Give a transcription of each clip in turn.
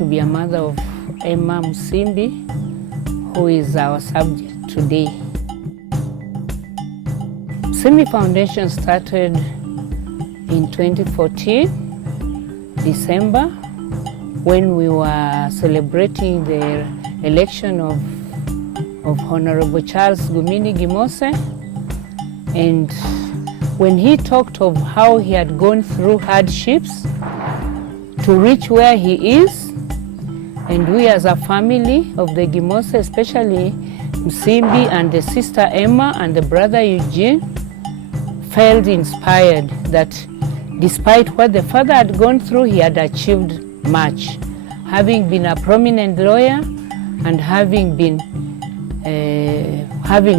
to be a mother of Emma Musimbi, who is our subject today. Musimbi Foundation started in 2014, December, when we were celebrating the election of Honorable Charles Gumini Gimose. And when he talked of how he had gone through hardships to reach where he is, and we as a family of the Gimose, especially Musimbi and the sister Emma and the brother Eugene, felt inspired that despite what the father had gone through, he had achieved much. Having been a prominent lawyer and having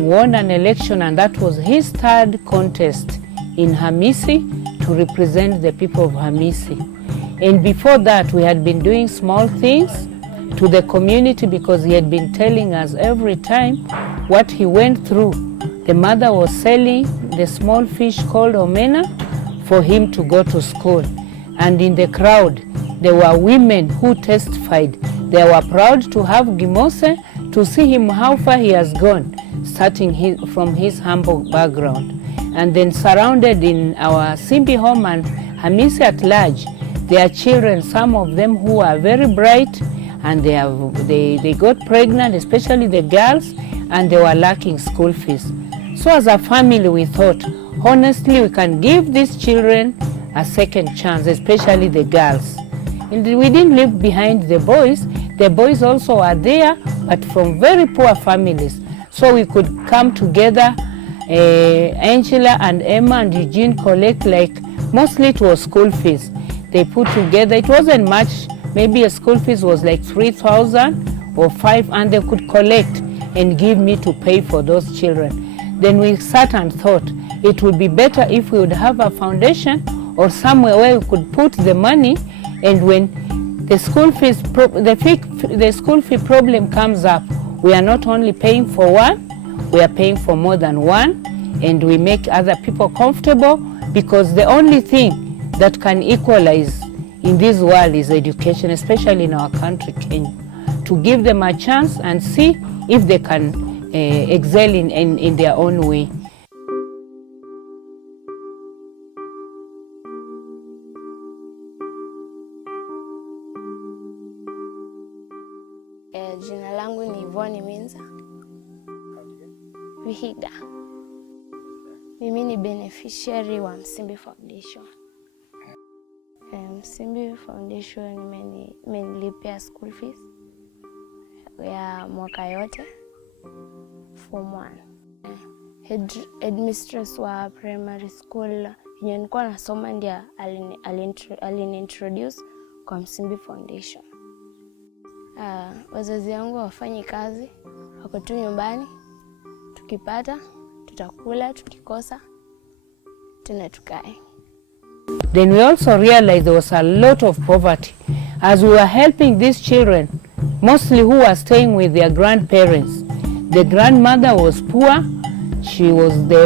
won an election, and that was his third contest in Hamisi to represent the people of Hamisi. And before that, we had been doing small things to the community because he had been telling us every time what he went through. The mother was selling the small fish called omena for him to go to school. And in the crowd, there were women who testified. They were proud to have Gimose, to see him how far he has gone, starting from his humble background. And then surrounded in our Simbi home and Hamisi at large, there are children, some of them who are very bright, and they got pregnant, especially the girls, and they were lacking school fees. So as a family, we thought, honestly, we can give these children a second chance, especially the girls. And we didn't leave behind the boys. The boys also are there, but from very poor families. So we could come together, Angela and Emma and Eugene collect, like, mostly it was school fees. They put together, it wasn't much, maybe a school fees was like 3,000 or 5, and they could collect and give me to pay for those children. Then we sat and thought it would be better if we would have a foundation or somewhere where we could put the money, and when the school fee problem comes up, we are not only paying for one, we are paying for more than one, and we make other people comfortable, because the only thing that can equalize in this world is education, especially in our country, Kenya, to give them a chance and see if they can excel in their own way. Jina langu ni Ivoni Minza Vihiga. Mimi ni beneficiary wa Musimbi Foundation. Musimbi Foundation imenilipia school fees ya mwaka yote form 1. Headmistress wa primary school yenye nilikuwa nasoma ndiye aliniintroduce kwa Musimbi Foundation. Wazazi wangu wafanyi kazi, wako tu nyumbani, tukipata tutakula, tukikosa tena tukae. Then we also realized there was a lot of poverty as we were helping these children, mostly who were staying with their grandparents. The grandmother was poor.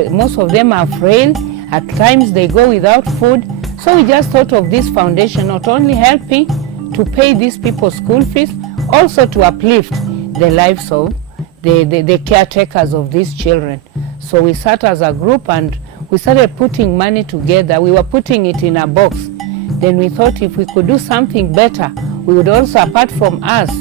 Most of them are frail. At times they go without food. So we just thought of this foundation not only helping to pay these people's school fees, also to uplift the lives of the caretakers of these children. So we sat as a group and we started putting money together. We were putting it in a box. Then we thought if we could do something better, we would also, apart from us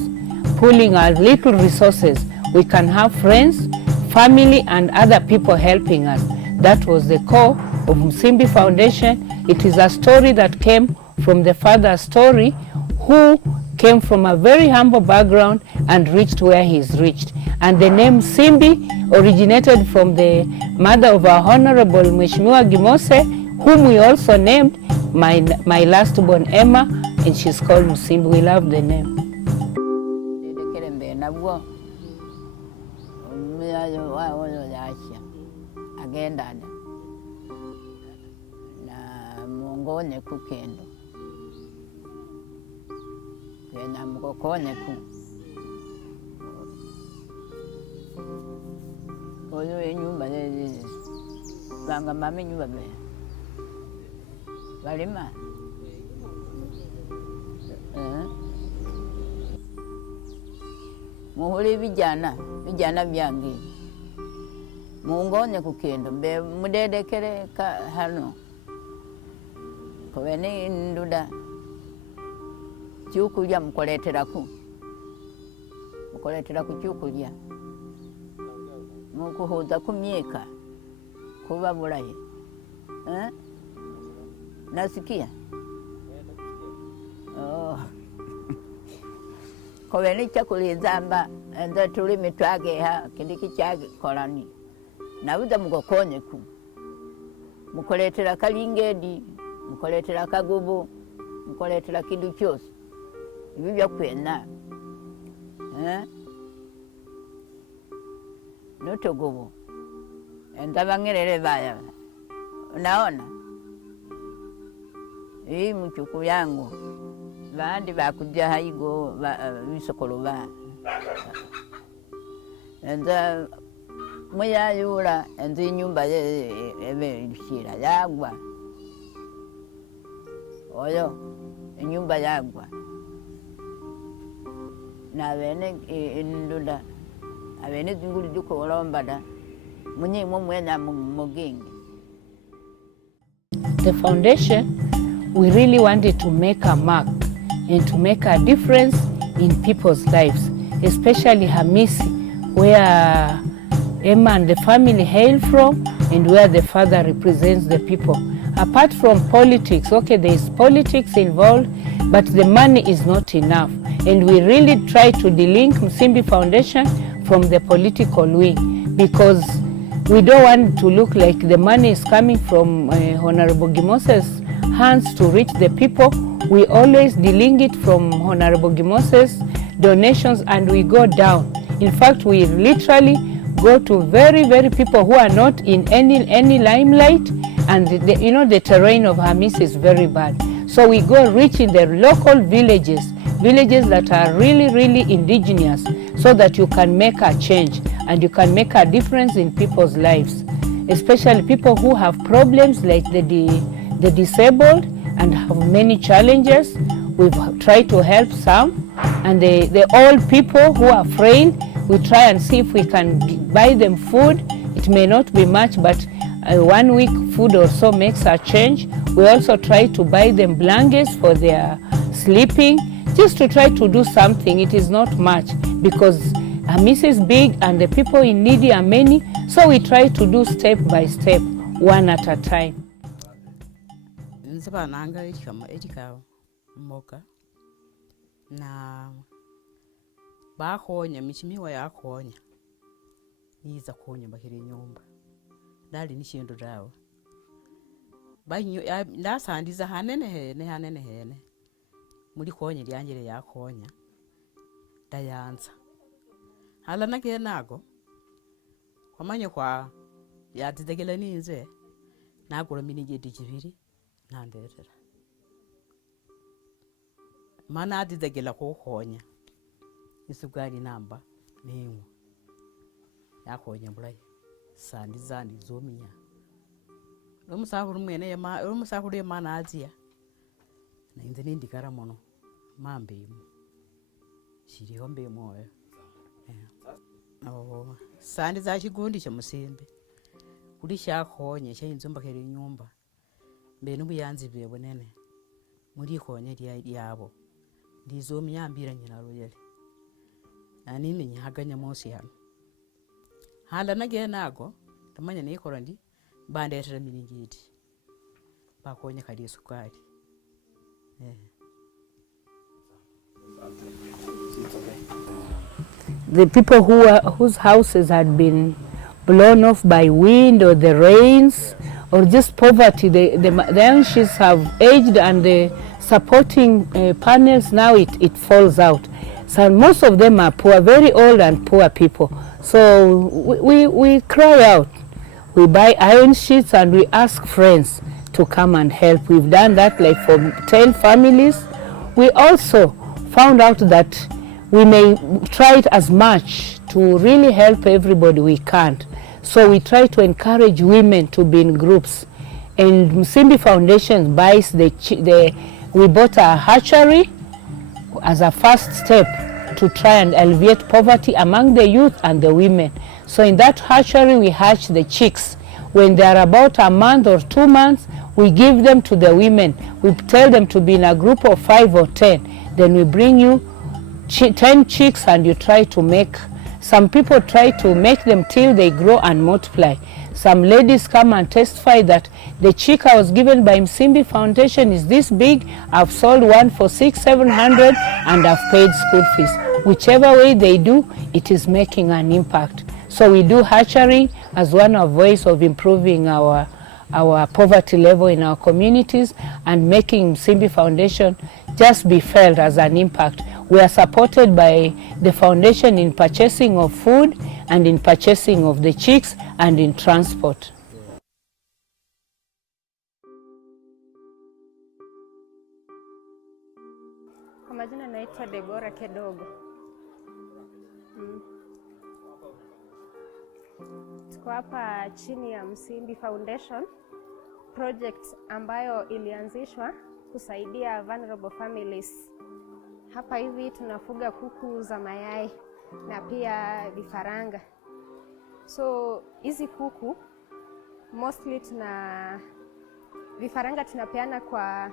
pulling our little resources, we can have friends, family, and other people helping us. That was the core of Musimbi Foundation. It is a story that came from the father's story, who came from a very humble background and reached where he's reached. And the name Musimbi originated from the mother of our Honorable Mheshimiwa Gimose, whom we also named my last born Emma, and she's called Musimbi. We love the name. Na mkokone ku oyo nyumba lezi banga mame nyumba be balima muhuli vijana vyange muungone kukendo mbe mudedekere hano kobene nduda chukulya mukoleteraku chukulya mukuhuza kumyeka kuba bulaye nasikia kobene chakulizamba enda tulimi twage ha kindiki chage kolani nabuda mugokonyeku mukoletera kalingedi mukoletera kagubu mukoletera kindu cyose ibi byakwena notogubu enda bangerere baya unaona hii mchuku yangu bandi bakuja haigo bisokolo ba enda moya yura enda nyumba ebe shira yagwa oyo nyumba yagwa na bene ndunda abene zinguli duko olombada munye mwena mugingi. The foundation, we really wanted to make a mark and to make a difference in people's lives, especially Hamisi, where Emma and the family hail from and where the father represents the people. Apart from politics, okay, there is politics involved, but the money is not enough. And we really try to delink Musimbi Foundation from the political wing, because we don't want to look like the money is coming from Honorable Gimose's hands to reach the people. We always delink it from Honorable Gimose's donations and we go down. In fact, we literally go to very, very people who are not in any limelight, and the terrain of Hamisi is very bad. So we go reach in the local villages that are really, really indigenous, so that you can make a change and you can make a difference in people's lives, especially people who have problems like the disabled and have many challenges. We've tried to help some, and the old people who are frail, we try and see if we can buy them food. It may not be much, but 1 week food or so makes a change. We also try to buy them blankets for their sleeping, just to try to do something. It is not much because Hamisi is big and the people in need are many, so we try to do step by step, one at a time. Na bakhonya michimiwa yakhonya iza khonya bakiri nyumba dali ni shindu dawe banyo ndasandiza hanene hene muri khonya lyangire yakhonya dayanza hala nake nago kwamanye kwa yatidegela ninze nagura minigedi kibiri nandetera mana atidegela ko khonya isugari namba niwo yakhonya bulai sandiza ndizominya omusahuru mwene omusahuru emana azia na inze ndikara mono mambemu shiriho mbe moyo sandiza chigundi cha Musimbi kuri shakhonye shayinzumba kere nyumba mbe nubuyanzi bwe bonene muri khonye lyabo ndizominya mbira nyina royali anini nyaganya mosi hano hala nage nago tamanya nikora ndi bandetera miningiti bakonya kali sukari The people whose houses had been blown off by wind or the rains or just poverty, the houses have aged and the supporting panels now it falls out. So most of them are poor, very old and poor people. So we cry out. We buy iron sheets and we ask friends to come and help. We've done that like for 10 families. We also found out that we may try it as much to really help everybody we can't. So we try to encourage women to be in groups. And Musimbi Foundation buys we bought a hatchery as a first step to try and alleviate poverty among the youth and the women. So in that hatchery we hatch the chicks. When they are about a month or 2 months, we give them to the women. We tell them to be in a group of 5 or 10. Then we bring you 10 chicks and you try to make, some people try to make them till they grow and multiply. Some ladies come and testify that the chick I was given by Musimbi Foundation is this big. I've sold one for 600-700 and I've paid school fees. Whichever way they do, it is making an impact. So we do hatchery as one of ways of improving our poverty level in our communities and making Musimbi Foundation just be felt as an impact. We are supported by the foundation in purchasing of food and in purchasing of the chicks and in transport. Kwa majina naitwa Debora Kedogo. Tuko hapa chini ya Musimbi Foundation project ambayo ilianzishwa kusaidia vulnerable families. Hapa hivi tunafuga kuku za mayai na pia vifaranga. So hizi kuku mostly vifaranga tunapeana kwa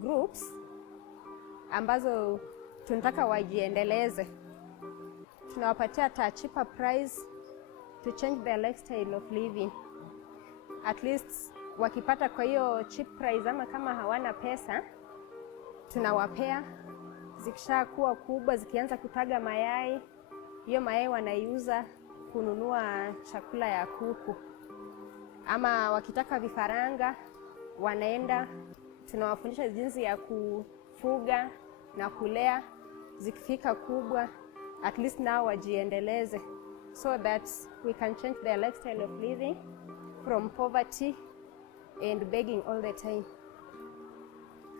groups ambazo tunataka wajiendeleze. Tunawapatia a cheaper price to change their lifestyle of living. At least wakipata kwa hiyo cheap price, ama kama hawana pesa tunawapea. Zikisha kuwa kubwa, zikianza kutaga mayai, hiyo mayai wanaiuza kununua chakula ya kuku. Ama wakitaka vifaranga, wanaenda, tunawafundisha jinsi ya kufuga na kulea. Zikifika kubwa, at least nao wajiendeleze, so that we can change their lifestyle of living from poverty and begging all the time.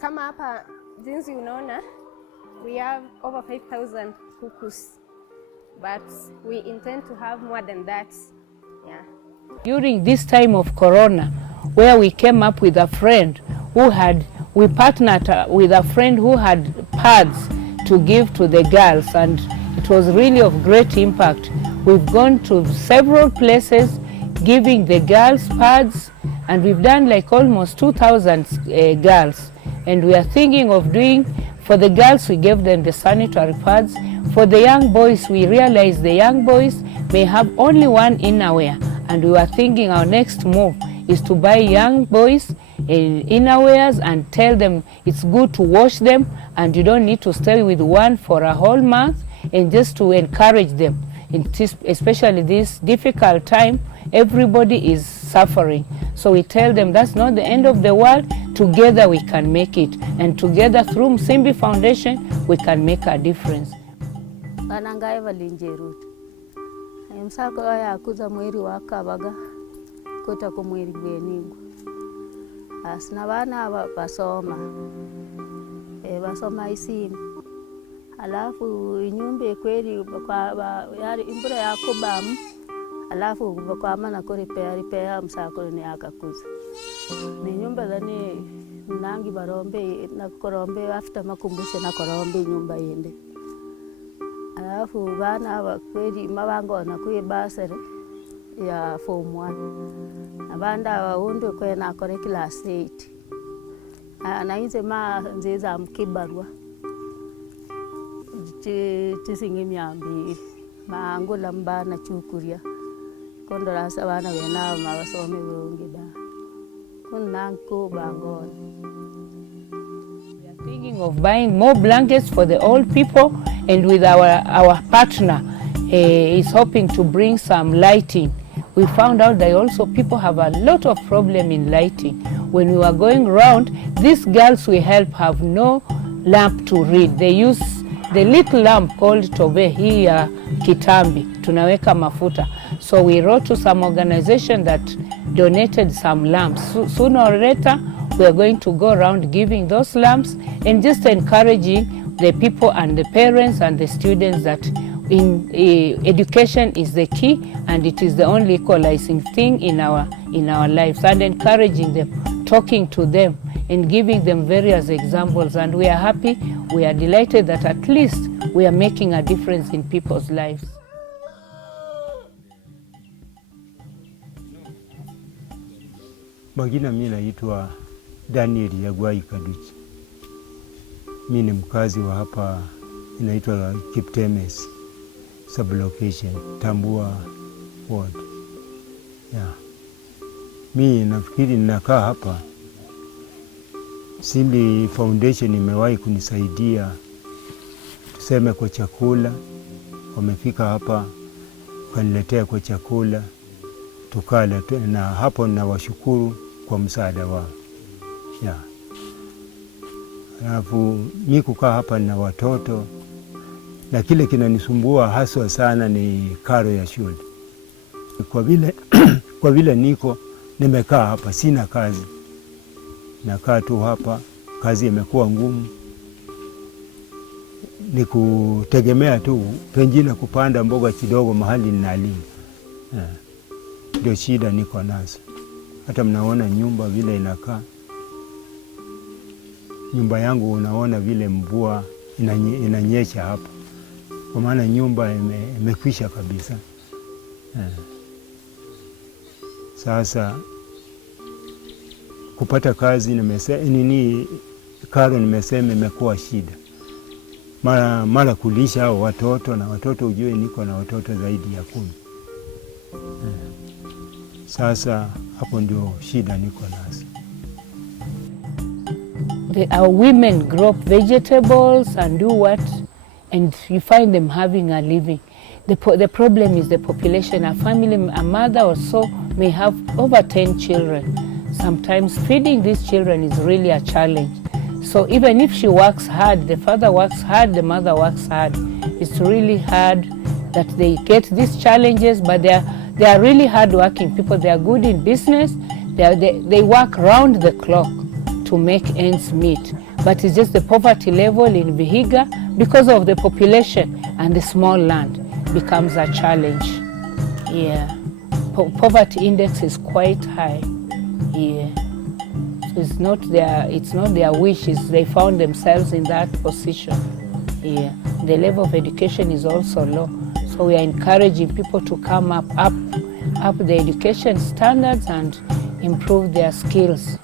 Kama hapa jinsi unaona, we have over 5,000 kukus, but we intend to have more than that. Yeah. During this time of Corona, where we came up with a friend we partnered with a friend who had pads to give to the girls, and it was really of great impact. We've gone to several places giving the girls pads, and we've done like almost 2,000 girls. And we are thinking of doing, for the girls we gave them the sanitary pads. For the young boys, we realized the young boys may have only one innerwear, and we were thinking our next move is to buy young boys innerwears and tell them it's good to wash them, and you don't need to stay with one for a whole month, and just to encourage them. Especially this difficult time, everybody is suffering. So we tell them that's not the end of the world. Together we can make it, and together through Musimbi Foundation we can make a difference. Banangai valinjerut. Msako ya kuza mweri wakabaga kota ko mweri gweningu. Asna bana basoma. Basoma isimu. Alafu nyumba kweli kwa yari imbura yako bamu. Alafu kwa maana ko repair msako ni akakuza. Ni nyumba zani nangi barombe na korombe after makumbusho na korombe nyumba yende. Alafu bana kweli mabango na kuye basere ya form 1. Abanda waundu kwa na kore class 8. Anainze nzeza mkibarwa. Tisingi myambi maangola mbana chukuria. Kondora sabana wena mabasome burungi da. Kunanko bangon. We are thinking of buying more blankets for the old people, and with our partner is hoping to bring some lighting. We found out that also people have a lot of problem in lighting. When we were going around, these girls we help have no lamp to read. They use the little lamp called tobe here kitambi, tunaweka mafuta. So we wrote to some organization that donated some lamps. Sooner or later we are going to go around giving those lamps and just encouraging the people and the parents and the students that education is the key, and it is the only equalizing thing in our lives, and encouraging them, talking to them and giving them various examples. And we are happy, we are delighted that at least we are making a difference in people's lives. Majina mimi naitwa Daniel Yagwai Kaduchi. Mimi ni mkazi wa hapa inaitwa Kiptemes sublocation Tambua ward. Yeah. Mimi nafikiri ninakaa hapa. Musimbi Foundation imewahi kunisaidia tuseme kwa chakula. Wamefika hapa kaniletea kwa chakula tukala, na hapo ninawashukuru kwa msaada wao. Yeah. Alafu mimi kukaa hapa na watoto, na kile kinanisumbua haswa sana ni karo ya shule. Kwa vile nimekaa hapa, sina kazi, nakaa tu hapa, kazi imekuwa ngumu, ni kutegemea tu pengine kupanda mboga kidogo mahali ninalima. Ndio shida niko nazo. Hata mnaona nyumba vile inakaa. Nyumba yangu unaona vile mvua inanyesha hapa. Kwa maana nyumba imekwisha kabisa. Sasa kupata kazi karo nimesema imekuwa shida. Mara kulisha hao watoto, na watoto ujue niko na watoto zaidi ya 10. Sasa hapo ndio shida niko nazo. Our women grow up vegetables and do what, and you find them having a living. The problem is the population. A mother or so may have over 10 children. Sometimes feeding these children is really a challenge. So even if she works hard, the father works hard, the mother works hard, it's really hard that they get these challenges, but they are really hard-working people. They are good in business. They work round the clock to make ends meet. But it's just the poverty level in Vihiga, because of the population and the small land, becomes a challenge. Yeah, poverty index is quite high. Yeah, so it's not their wishes. They found themselves in that position. Yeah, the level of education is also low. So we are encouraging people to come up the education standards and improve their skills.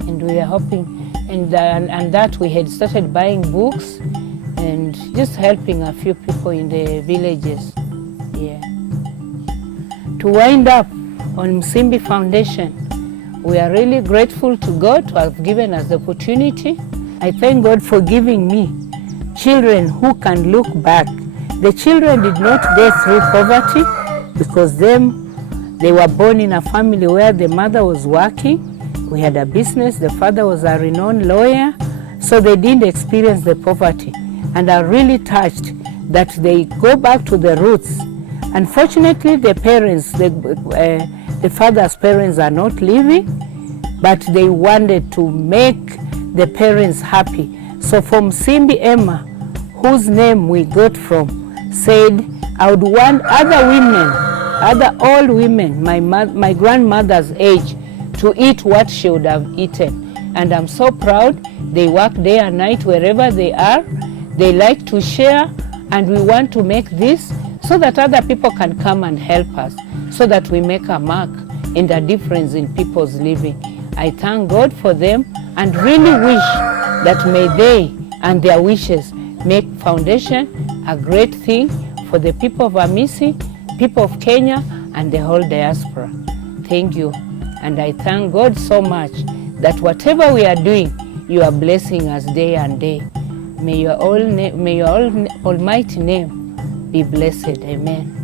And we are hoping, and that we had started buying books and just helping a few people in the villages. Yeah. To wind up on Musimbi Foundation, we are really grateful to God to have given us the opportunity. I thank God for giving me children who can look back. The children did not go through poverty because they were born in a family where the mother was working. We had a business, the father was a renowned lawyer, so they didn't experience the poverty. And are really touched that they go back to the roots. Unfortunately, the parents, the father's parents are not living, but they wanted to make the parents happy. So from Musimbi Emma, whose name we got from, said, I would want other women, other old women, my grandmother's age, to eat what she would have eaten. And I'm so proud. They work day and night wherever they are. They like to share, and we want to make this so that other people can come and help us, so that we make a mark in the difference in people's living. I thank God for them and really wish that may they and their wishes make foundation a great thing for the people of Hamisi, people of Kenya, and the whole diaspora. Thank you. And I thank God so much that whatever we are doing, you are blessing us day and day. May your almighty name be blessed. Amen.